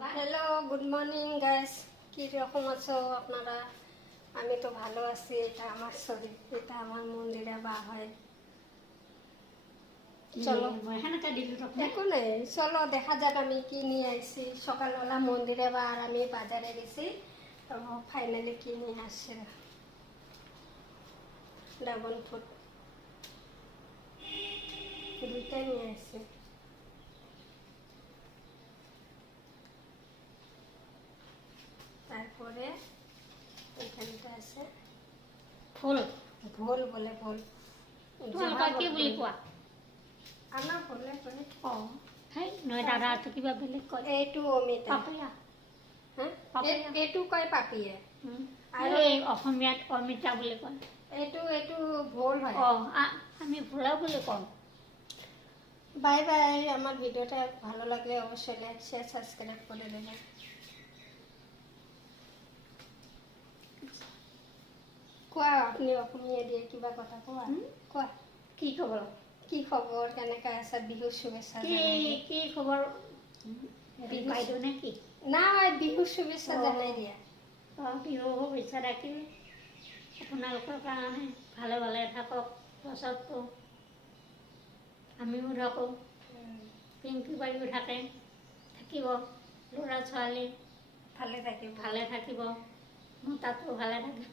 Hello, good morning guys. কীরকম আছো আপনারা? আমি তো ভালো আছি। এটা আমার শরীর, এটা আমার মন্দিরে বা হয়। চলো দেখো নেই, চলো দেখা যাক আমি কি নিয়ে আসছি। সকালবেলা মন্দিরে বা আর আমি বাজারে গেছি, তো ফাইনালি কি নিয়ে আসছে ড্রাগন ফ্রুট দুইটাই নিয়ে আসছি। তারপরে এখানটা আছে ফুল, ভোল বলে ভোল। কি বুলি কোৱা? আমাৰ ভোলে কয়। অঁ সেই নহয় দাদা কিবা বেলেগ কয়। এইটো অমিতা, পাপয়া। এইটো কয় পাপিয়ে, আৰু এই অসমীয়াত অমিতা বুলি কয়। এইটো এইটো ভোল হয়। অঁ আমি ভোলা বুলি কওঁ। Bye bye. আমার ভিডিওটা ভালো লাগলে অবশ্যই লাইক শেয়ার সাবস্ক্রাইব করে দেবেন। কোৱা, আপুনি অসমীয়া দিয়ে কিবা কথা কোৱা। কোৱা কি খবৰ? কি খবৰ, কেনেকা আছে? বিহুৰ শুভেচ্ছা কি খবৰ? বাইদেউ নে কি? নাই, বিহুৰ শুভেচ্ছা জনাই দিয়া। অঁ বিহুৰ শুভেচ্ছা থাকিল আপোনালোকৰ কাৰণে। ভালে ভালে থাকক, বছৰটো আমিও থাকোঁ, পিংকি বাৰীও থাকিব, ল'ৰা ছোৱালী ভালে থাকিব। মোৰ তাতো ভালে থাকে।